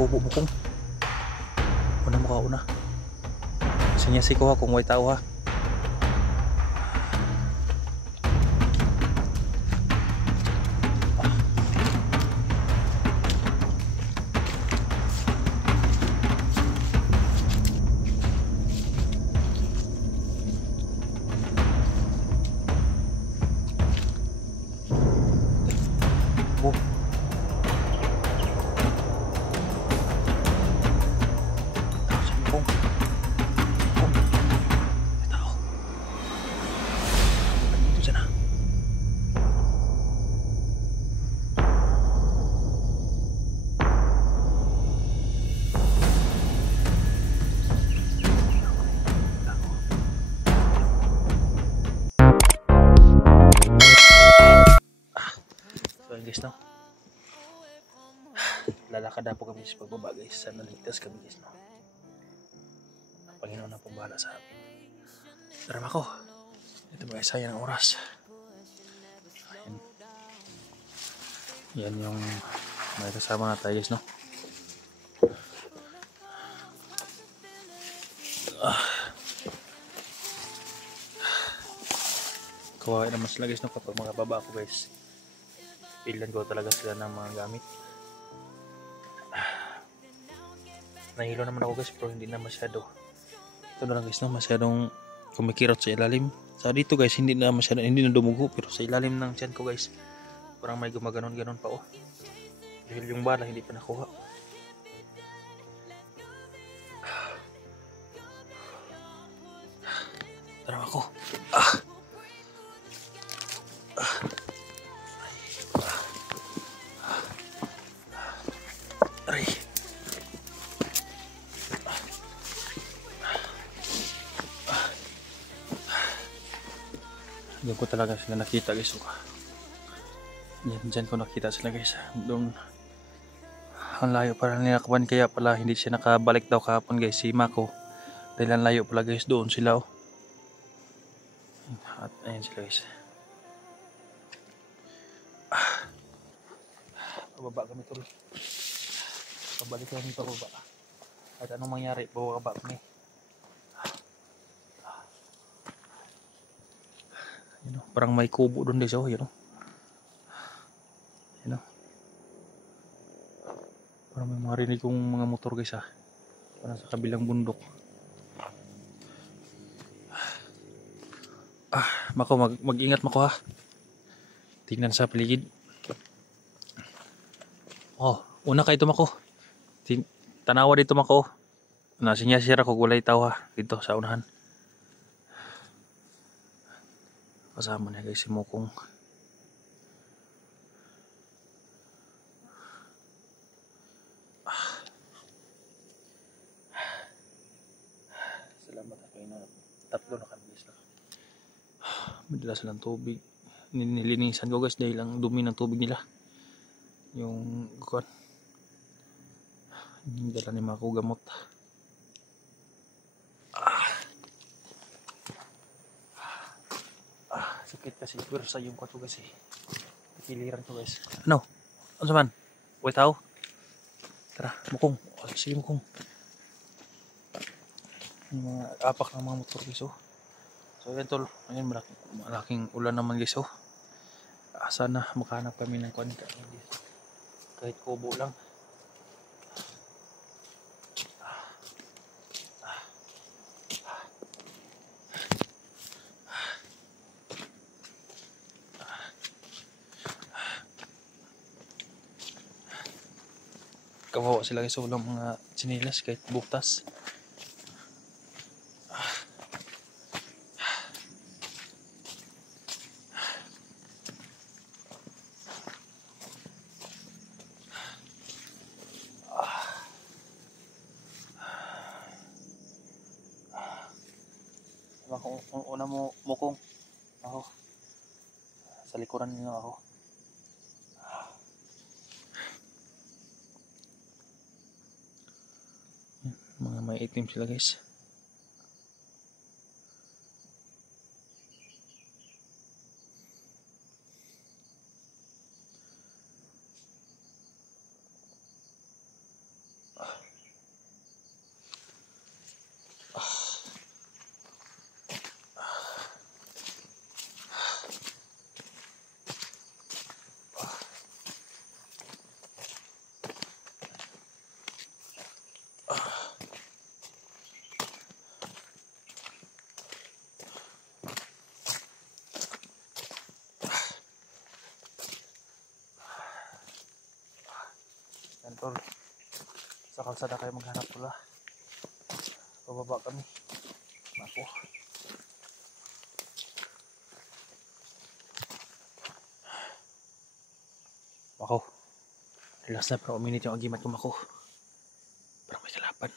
kubo mo kung. Una mo ka una. Sinyasi ko ha kung may tao ha. Oh. Guys, no? Lalakad na po kami sa pagbaba guys. Sana ligtas kami guys, no? Panginoon na pong bahala sa amin. Tara ko. Ito mga sayang ng oras. Ayan. Yan yung may kasama na tayo guys, no? Kawain naman sila guys, no? Kapag mga baba ako guys, pilan ko talaga sila ng mga gamit. Nahilo naman ako guys, pero hindi na masyado. Ito na lang guys, no? Masyadong kumikirot sa ilalim. Sa dito guys, hindi na masyado, hindi na dumugo, pero sa ilalim ng tiyan ko guys, parang may gumaganon-ganon pa oh. Dahil yung bala hindi pa nakuha. Tara ako. Aray. Diyan ko talaga sila nakita guys. Diyan ko nakita sila guys. Doon. Ang layo pala nila kapan, kaya pala hindi siya nakabalik daw kahapon guys. Si Mako. Dahil ang layo pala guys. Doon sila oh. At ayan sila guys. Pababa kami tuloy. Pabalik kami pababa. At anong mangyari? Pababa kami. You know, parang may kubo doon guys oh. You know. You know. Parang may marinig kong mga motor guys ah. Parang sa kabilang bundok. Mako, mag-ingat Mako ha. Tingnan sa paligid. Oh, una ka ito Mako. Tanawa dito Mako. Nasinyasira ko gulay tao ha. Dito sa unahan. Kasama niya guys si Mokong. Salamat ako ina. Tatlo na kami guys. Madala silang tubig. Nilinisan ko guys dahil ang dumi ng tubig nila. Yung kuwan. Yung dala ni Mako gamot. Sakit kasi pwersa yung kwato guys eh. Piliran ko guys. Ano? Ano saman? Uy tao? Tara, Mokong. Sige Mokong. Yung mga apak ng mga motor guys oh. So yan tol. Ayun, malaking ulan naman guys oh. Sana makahanap kami ng kuwan kahit kubo lang. Kawawa sila guys, walang mga tsinelas kahit butas. Kung una mo Mokong ako sa likuran nila ako. Mga may itim sila guys. tol. Sa kalsada kayo maghanap pula. Pababa kami. Ako. Ako. Relax na, pero uminit yung agimat ko mako. Parang may kalapan.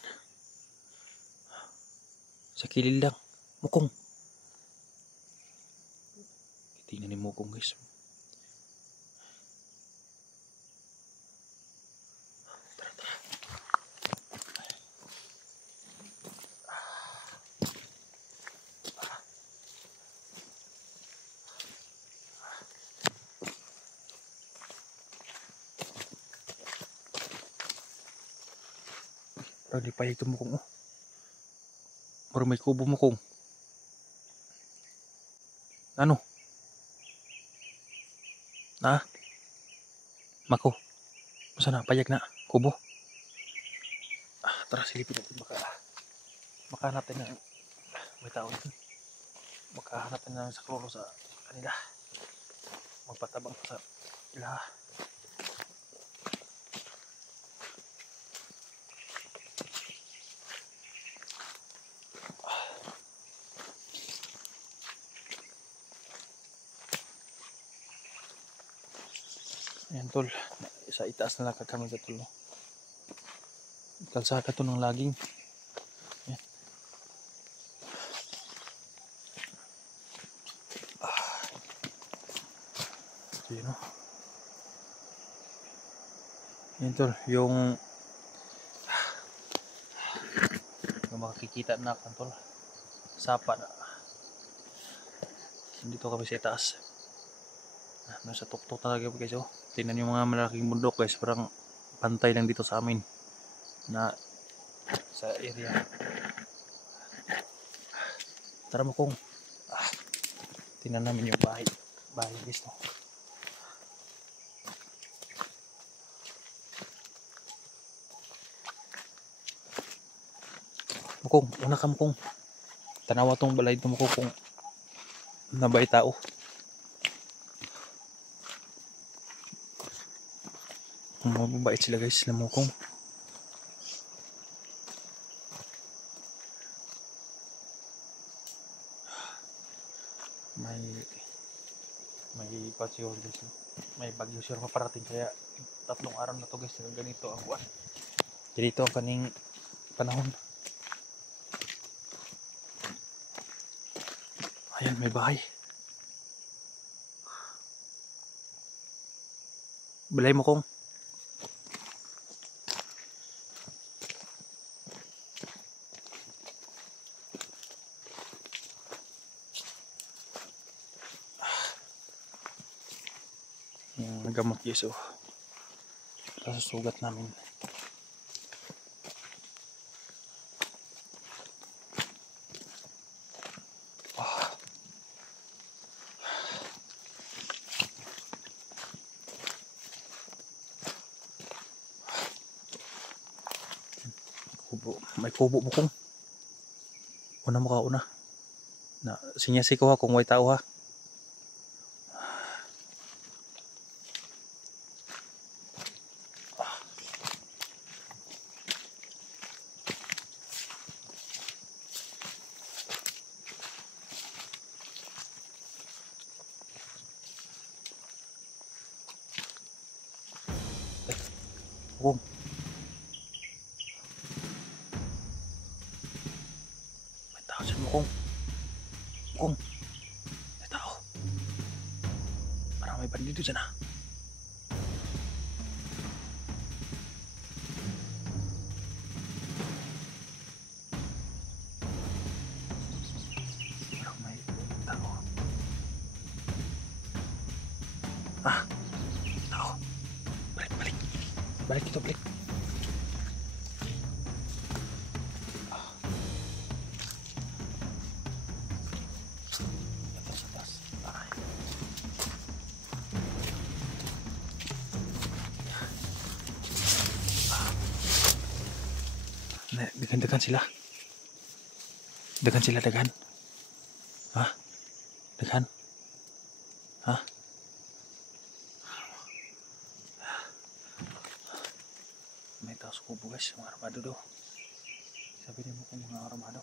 Sa kilid lang. Mukong. Tingnan ni Mukong guys. Tara, tara. Parang lipay ito Mukong oh. Parang may kubo Mukong. Ano? Na? Mako. Masa na? Payag na? Kubo? Tara silipin natin makahanap tayo ng may tao dito. Makahanap tayo ng saklolo sa kanila. Magpatabang sa ila. Ayan tol, sa itaas na lakad kami sa tol. Kalsada to ng laging. Ayan. So yun o. Ayan tol, yung makikita na kan tol. Sapa na. Dito kami sa itaas. Nasa tuktok talaga guys oh. Tingnan yung mga malaking bundok guys, parang pantay lang dito sa amin na sa area. Tara mo kung tingnan namin yung bahay guys no. Mukong, una ka Mukong. Tanawa tong balay ito Mukong kung nabay tao. Mababait sila guys na Mukong. May patsyo guys. May bagyo sure maparating kaya 3 araw na to guys na ganito ang buwan. Ganito ang kaning panahon. Ayan may bahay. Balay Mukong. Yung gamot guys oh. Sugat namin. May kubo Mukong. Una mo ka una. Na sinyasi ko ha kung may tao ha. Mukong. May tao dyan Mukong. Mukong. May tao. Parang may bandido dyan ha. Parang may tao. Tao. Balik. Balik dito, balik. Dagan sila. Dagan. Ha? Dagan. Ha? taas kubo guys, mga armado daw. Sabi niyo mo kung mga armado.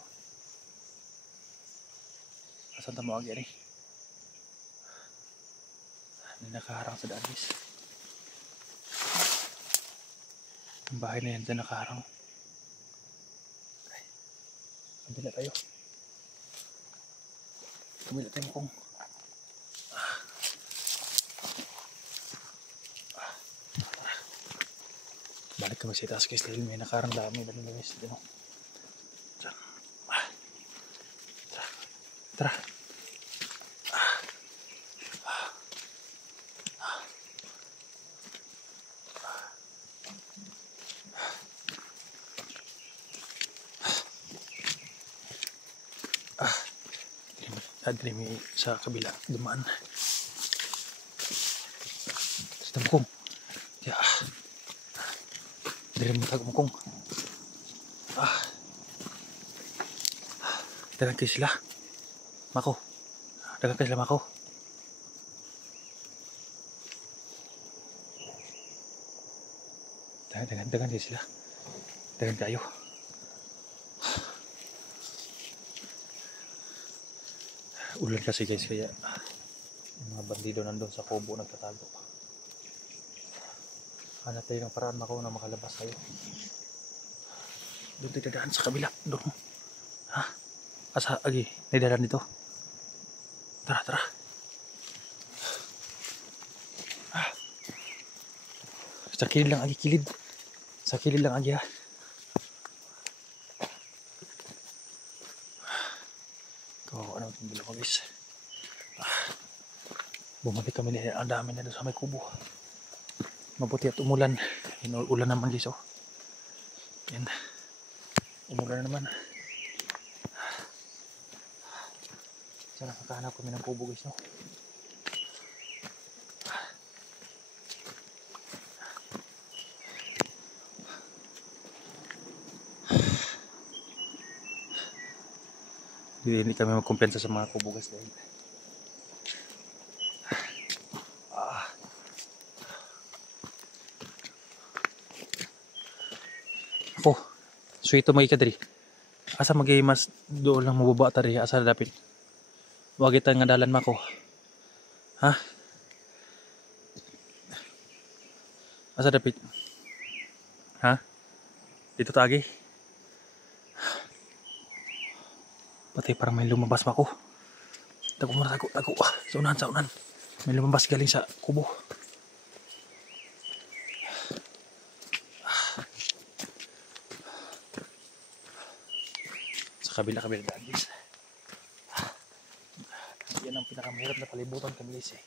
Asan tamo agi ni? Hindi nakaharang sa daan guys. Ang bahay na yan dyan nakaharang. Okay. Kabila tayo. Kabila tayo mo kung. Balik kami sa itaas guys dahil may nakarang dami ba nila guys. Dino. Tara. Adri may sa kabila dumaan. Sa tamkong. Ya. Dari mo tag mukong. Dagan kayo sila. Mako. Dagan kayo sila mako. Dagan kayo sila. Dagan kayo. Ulan kasi guys kaya yung mga bandido nandun sa kubo nagtatago. Hanap tayo ng paraan mako na makalabas tayo. Doon tayo dadaan sa kabila. Doon. Ha? Asa agi? Naidalan dito. Tara, tara. Sa kilid lang agi, kilid. Sa kilid lang agi ha. Kawawa naman itong dalawa guys. Bumalik kami na ang dami na doon sa may kubo. Mabuti at umulan. Ulan naman guys oh. Yan. Umulan na naman. Sana nakakahanap kami ng kubo guys no. Hindi kami magkumpensa sa mga kubo guys dahil ako suito mo ikadri asa magay mas doon lang mababa tari asa dapit wag kita nga dalan mako ha asa dapit ha dito tagi pati parang may lumabas pa ko. Tago muna, tago. Saunan. May lumabas galing sa kubo. Sa kabila daan guys. Yan ang pinakamahirap na palibutan kami guys eh.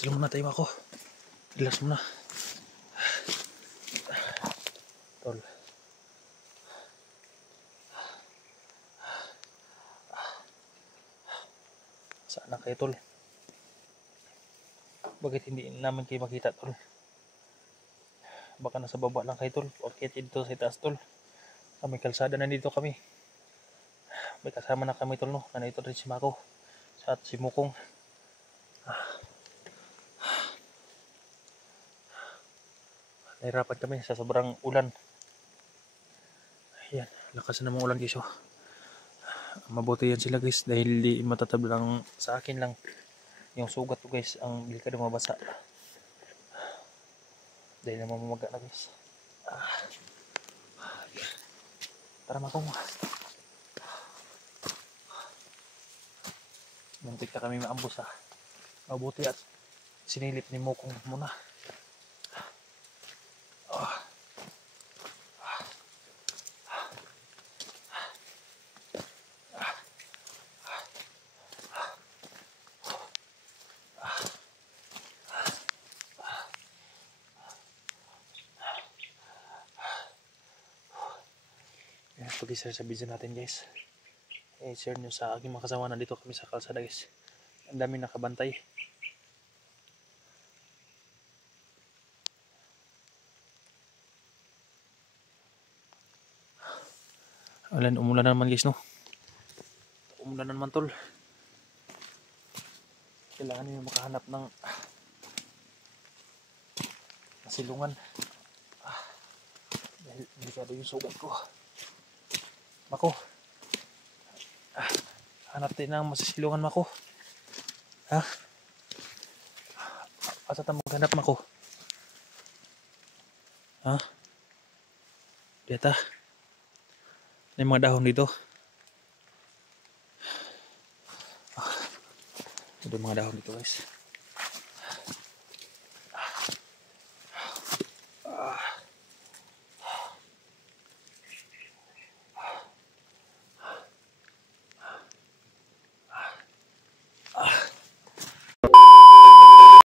Tignan muna tayo ako. Relax muna. Tol. Saan na kayo tol? Bakit hindi namin kayo makita tol? Baka nasa baba lang kayo tol. O kaya dito sa itaas tol. May kalsada na dito kami. May kasama na kami tol no. Nandito rin si Mako. At si Mukong. Nahirapan kami sa sobrang ulan. Ayan, lakas na ng ulan guys oh. Mabuti yan sila guys dahil di matatab lang sa akin lang yung sugat ko guys ang delikado mabasa. Dahil na mamamaga na guys. Tara Makong. Muntik na kami maambos ha. Mabuti at sinilip ni Mukong muna. Pag-share sa video natin guys. I-share nyo sa aking mga kasama. Nandito kami sa kalsada guys. Ang dami nakabantay. Umulan na naman guys no. Umulan na naman tol. Kailangan nyo makahanap ng masilungan. Dahil delikado yung sugat ko. Mako. Hanap tayo ng masisilungan, Mako. Ha? Asa tayo maghanap, Mako? Ha? Dito. May mga dahon dito. Ito mga dahon dito, guys.